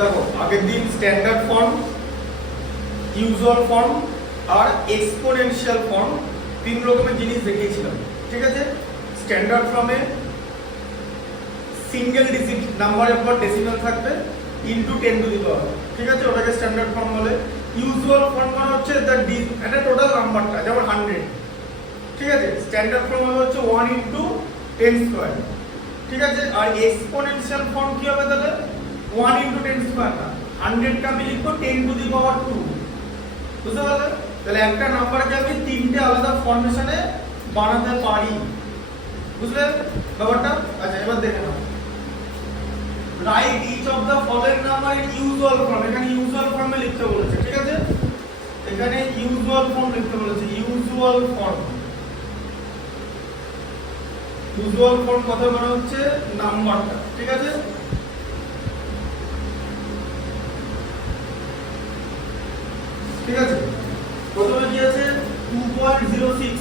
দেখো আগের দিন স্ট্যান্ডার্ড ফর্ম, ইউজুয়াল ফর্ম আর এক্সপোনেনশিয়াল ফর্ম তিন রকমের জিনিস দেখিয়েছিলাম। ঠিক আছে, স্ট্যান্ডার্ড ফর্মে সিঙ্গেল ডিজিট নাম্বারের পর ডেসিমাল থাকবে ইনটু 10 টু দি পাওয়ার। ঠিক আছে, ওটাকে স্ট্যান্ডার্ড ফর্ম বলে। ইউজুয়াল ফর্ম মানে হচ্ছে এটা টোটাল নাম্বারটা, যেমন 100। ঠিক আছে, স্ট্যান্ডার্ড ফর্ম হচ্ছে 1 ইনটু 10 স্কয়ার। ঠিক আছে, আর এক্সপোনেনশিয়াল ফর্ম কি হবে তাহলে 1 ইনটু 10 স্কয়ার না, 100 টা আমি লিখবো 10 টু দি পাওয়ার 2। বুঝতে পারলে? তাহলে একটা নাম্বারকে আমি তিনটে আলাদা ফরমেশনে বানাতে পারি। বুঝলে ব্যাপারটা? আচ্ছা, এবার দেখে নাও। Write each of the following number in usual form. এখানে ইউজুয়াল ফর্মে লিখতে বলেছে। ঠিক আছে, এখানে ইউজুয়াল ফর্ম লিখতে বলেছে। ইউজুয়াল ফর্ম, ইউজুয়াল ফর্ম কথা বলা হচ্ছে নাম্বারটা। ঠিক আছে, ঠিক আছে, প্রথমে কি আছে 2.06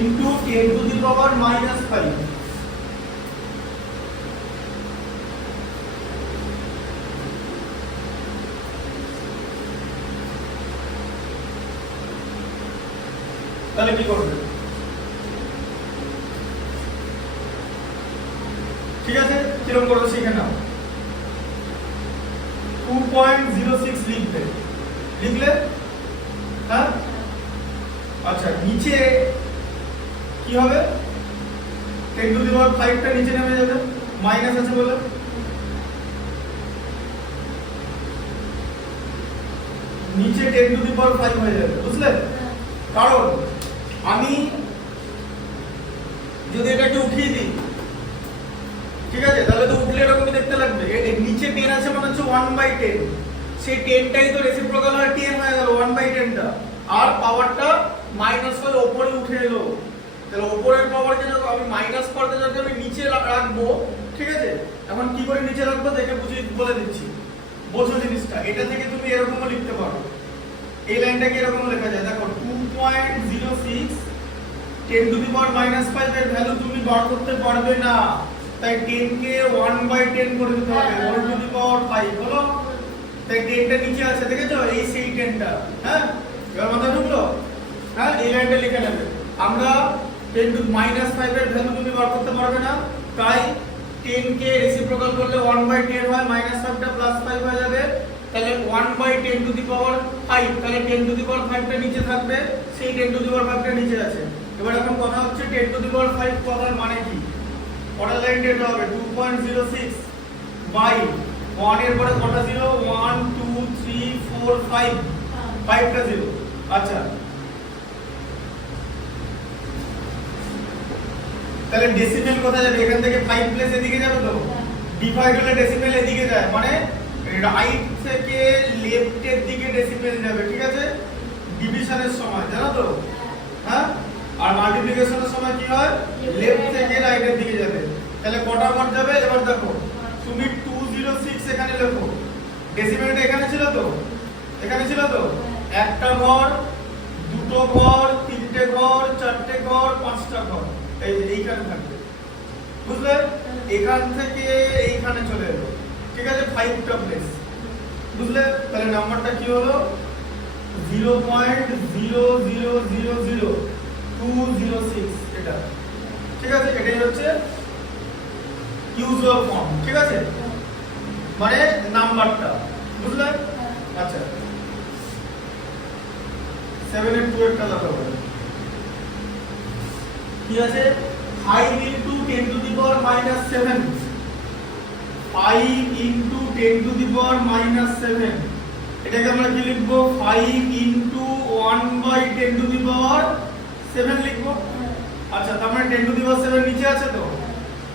into 10 to the power minus 5। তাহলে কি করবে? ঠিক আছে, কিরকম করবে শিখে নাও। 2.06 লিখলে হ্যাঁ। আচ্ছা, নিচে কি হবে? 10 টু দি পাওয়ার 5 টা নিচে নেমে যাবে, মাইনাস আছে বলে। নিচে 10 টু দি পাওয়ার 5 হয়ে যাবে। বুঝলে? কারণ আমি যদি এটাকে উঠিয়ে দিই, ঠিক আছে, তাহলে তো উঠলে এরকমই দেখতে লাগবে। এর নিচে 10 আছে মানে হচ্ছে 1/10। সেই 10 টাই তো রেসিপ্রোকাল হয় 10 হয়ে গেল 1/10 টা। আর পাওয়ারটা মাইনাস করে উপরে উঠে এলো। তাহলে উপরের পাওয়ারকে যখন আমি মাইনাস করতে যদি আমি নিচে রাখবো, ঠিক আছে, এখন কি করে নিচে রাখবো দেখে বুঝিয়ে বলে দিচ্ছি, বোঝো জিনিসটা। এটা থেকে তুমি এরকমও লিখতে পারো। এই লাইনটাকে এরকম লেখা যায়, দেখো 2.06 10 টু দি পাওয়ার মাইনাস 5 এর ভ্যালু তুমি বার করতে পারবে না, তাই 10 কে 1/10 করে দিতে হবে, 1 টু দি পাওয়ার 5 হলো। তাই 10 টা নিচে আছে, দেখেছো? এই সেই 10 টা। হ্যাঁ, এবার মাথায় ঢুকলো? হ্যাঁ, এই লাইনটা লিখে নেবে। আমরা 10 টু মাইনাস 5 এর ভ্যালু তুমি বার করতে পারবে না, তাই 10 কে রেসিপ্রোকাল করলে 1/10 হয়, মাইনাস 5 টা প্লাস 5 হয়ে যাবে। তাহলে 1/10 টু দি পাওয়ার 5, তাহলে 10 টু দি পাওয়ার 5 টা নিচে থাকবে, সেই 10 টু দি পাওয়ার 5 টা নিচে আছে। এবার এখন কথা হচ্ছে 10 টু দি পাওয়ার 5 কথার মানে কি? পরের লাইনটা এটা হবে 2.06 বাই 1 এর পরে কটা 0? 1 2 3 4 5, 5টা 0। আচ্ছা, তাহলে ডেসিমেল কোথায় যাবে? এখান থেকে 5 প্লেস এদিকে যাবে তো, ডিভাইড হলে ডেসিমেল এদিকে যায়, মানে রাইট থেকে লেফটের দিকে ডেসিমেল যাবে। ঠিক আছে, ডিভিশনের সময়, জানো তো? হ্যাঁ, আর মাল্টিপ্লিকেশনের সময় কি হয়? লেফট থেকে রাইটের দিকে যাবে। তাহলে কটা ঘর যাবে? এবার দেখো, তুমি 206 এখানে লেখো, ডেসিমেলটা এখানে ছিল তো, এখানে ছিল তো, একটা ঘর, দুটো ঘর, তিনটে ঘর, চারটে ঘর, পাঁচটা ঘর, এই যে এইখানে থাকবে। বুঝলে? এখান থেকে এইখানে চলে এলো। ঠিক আছে, 5টা প্লেস। বুঝলে? তাহলে নাম্বারটা কি হলো? 0.0000206 এটা। ঠিক আছে, এটাই হচ্ছে ইউজুয়াল ফর্ম। ঠিক আছে, মানে নাম্বারটা। বুঝলে? আচ্ছা, 7 এর 2 একটা দেখাবো। কি আছে? 5 into 10 to the power minus 7, 5 into 10 to the power minus 7, এটাকে আমরা কি লিখবো? 5 into 1/10 to the power 7 লিখবো। আচ্ছা, তার মানে 10 to the power 7 নিচে আছে তো,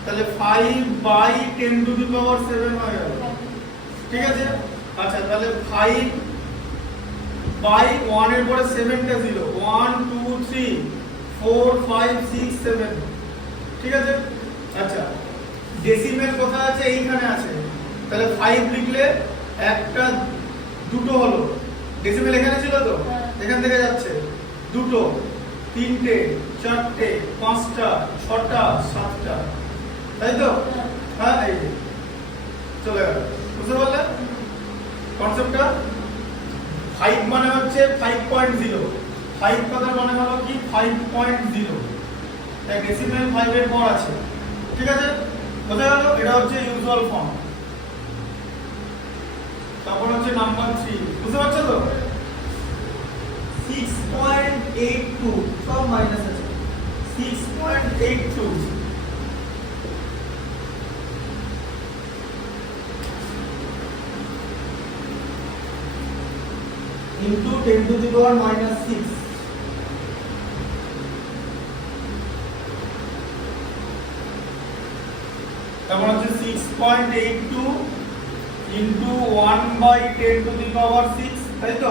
তাহলে 5/10 to the power 7 হয়ে গেল। ঠিক আছে, আচ্ছা, তাহলে 5/1 এর পরে 7 টা 0, 1 2 3 4 5 6 7। ঠিক আছে, আচ্ছা, ডেসিমেল কোথায় আছে? এইখানে আছে। তাহলে 5 লিখলে একটা দুটো হলো, ডেসিমেল এখানে ছিল তো, এখান থেকে যাচ্ছে দুটো, তিনটে, চারটে, পাঁচটা, ছটা, সাতটা। তাই তো? হ্যাঁ, এই যে চলে গেল। বুঝতে পারলে কনসেপ্টটা? 5 মানে হচ্ছে 5.0, 5 কথার মানে হলো কি 5.0, তাই ডেসিমেল 5 এর পর আছে। ঠিক আছে, বোঝা গেল? এটা হচ্ছে ইউজুয়াল ফর্ম। তারপর হচ্ছে নাম্বার 3, বুঝতে পারছো তো? 6.82 সব মাইনাস আছে। 6.82 into 10 to the power minus 6, তারপর হচ্ছে 6.82 into 1 by 10 to the power 6, তাই তো?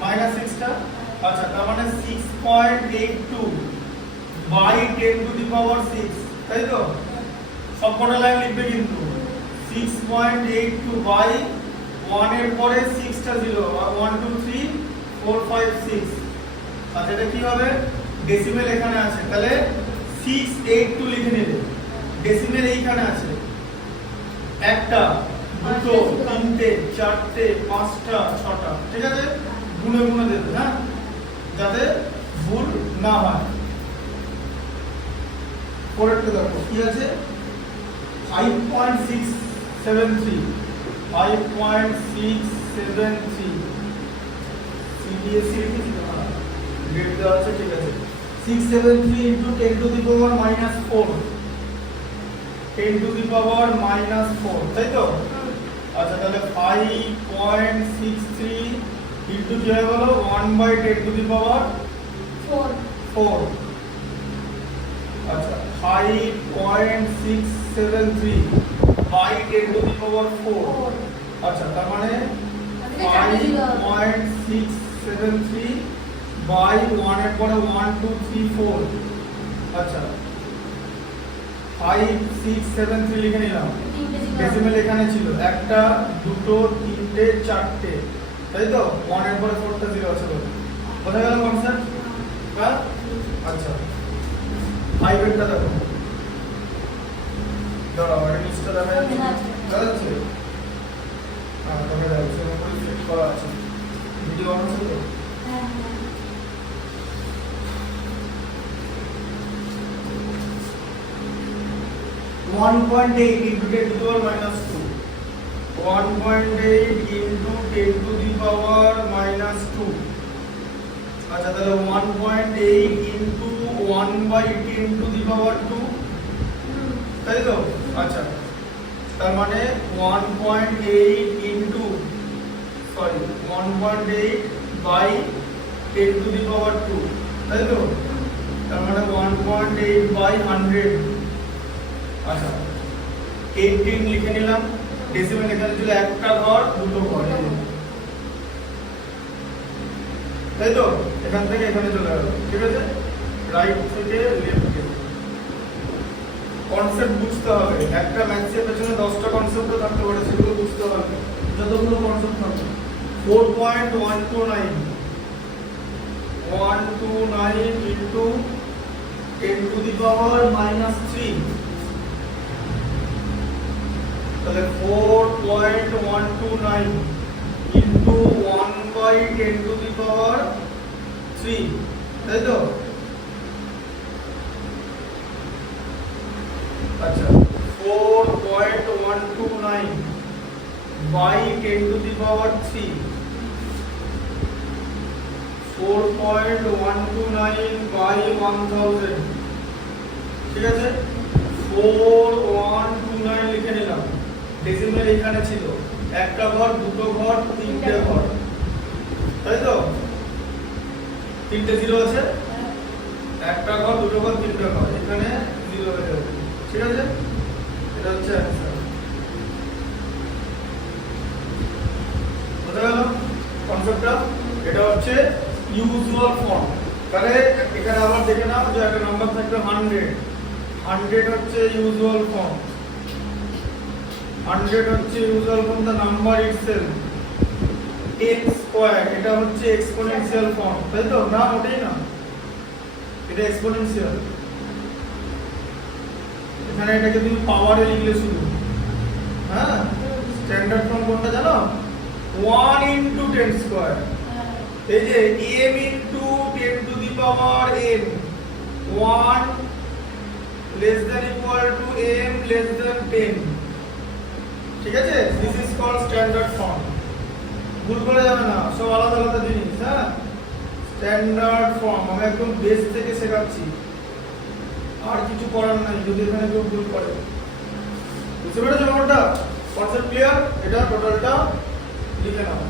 মাইনাস 6টা। আচ্ছা, তার মানে 6.82 by 10 to the power 6, তাই তো? সবকটা লাইন লিখবে কিন্তু 6.82 by 1 এর পরে 6টা 0, 1 2 3 4 5 6। আচ্ছা, এটা কি হবে? ডেসিমেল এখানে আছে, তাহলে 682 লিখে নিলে। ডেসিমেল এইখানে আছে, একটা, দুটো, তিনটে, চারটে, পাঁচটা, ছটা। ঠিক আছে, গুনে গুনে দেবে, হ্যাঁ, যাতে ভুল না হয়। পরেরটা দেখো কি আছে, 5.673, 5.673 সিবিএসসি লিখেছি না, গ্রেড দেওয়া আছে। ঠিক আছে, 673 into 10 to the power minus 4, 10 to the power minus 4, তাই তো? আচ্ছা, তাহলে 5.63 into কি হয়ে গেল 1 by 10 to the power 4। আচ্ছা, 5.673 by 10 to the power 4। আচ্ছা, তার মানে 5.673 by 1 এর পরে 1 2 3 4। আচ্ছা, 5.673 লিখে নিলাম। ডেসিমেল এখানে ছিল, একটা, দুটো, তিনটে, চারটে, তাই তো? 1 এর পরে 4টা 0 আছে বলে। বোঝা গেল কনসেপ্ট? হ্যাঁ, আচ্ছা, 5 এরটা দেখো, দাঁড়াও, এটা নিচটা দেখা যাচ্ছে? হ্যাঁ, দেখা যাচ্ছে, উপরে সেট করা আছে। ভিডিও অন আছে তো? হ্যাঁ, 1.8 into 10 to the power minus 2, 1.8 into 10 to the power minus 2। আচ্ছা, তাহলে 1.8 into 1 by 10 to the power 2, তাই তো? আচ্ছা, তার মানে 1.8 into 1.8 by 10 to the power 2, তাই তো? তার মানে 1.8 by 100। আচ্ছা, 18 লিখে নিলাম। ডেসিমেল এখানে ছিল একটা ঘর, দুটো ঘর, তাই তো? এখান থেকে এখানে চলে গেল। ঠিক আছে, রাইট থেকে লেফটে। কনসেপ্ট বুঝতে হবে, একটা ম্যাথসের পেছনে 10টা কনসেপ্ট থাকতে পারে, সেগুলো বুঝতে হবে। যতগুলো কনসেপ্ট থাকবে 4.129 into 10 to the power minus 3, তাহলে 4.129 into 1 by 10 to the power 3, তাই তো? আচ্ছা, 4.129 by 10 to the power 3, 4.129 by 1000। ঠিক আছে, 4129 লিখে নিলাম। ডেসিমেল এখানে ছিল, একটা ঘর, দুটো ঘর, তিনটে ঘর, তাই তো? তিনটে 0 আছে, একটা ঘর, দুটো ঘর, তিনটে ঘর, এখানে 0 হয়ে যাবে। ঠিক আছে, এটা হচ্ছে অ্যান্সার। বুঝা গেল কনসেপ্টটা? এটা হচ্ছে ইউজুয়াল ফর্ম। তাহলে এখানে আবার দেখে নাও যে একটা নাম্বার থাকবে 100, 100 হচ্ছে ইউজুয়াল ফর্ম। 100 হচ্ছে usual form, the number itself. 10 square, এটা হচ্ছে এক্সপোনেনশিয়াল ফর্ম, তাই তো? না, ওটাই না, এটা এক্সপোনেনশিয়াল। এখানে এটাকে তুমি পাওয়ারে লিখলে শুধু, হ্যাঁ স্ট্যান্ডার্ড ফর্ম কোনটা জানো? 1 into 10 স্কয়ার। এই যে m into 10 to the power n, 1 less than equal to m less than 10, ঠিক আছে? This is called standard form. ভুল করে যাবে না, সব আলাদা আলাদা জিনিস। হ্যাঁ, স্ট্যান্ডার্ড ফর্ম আমি একদম বেস থেকে শেখাচ্ছি, আর কিছু করার নাই যদি এখানে কেউ ভুল করে। বুঝতে পেরেছো ব্যাপারটা? Concept clear? এটা টোটালটা লিখে নাও।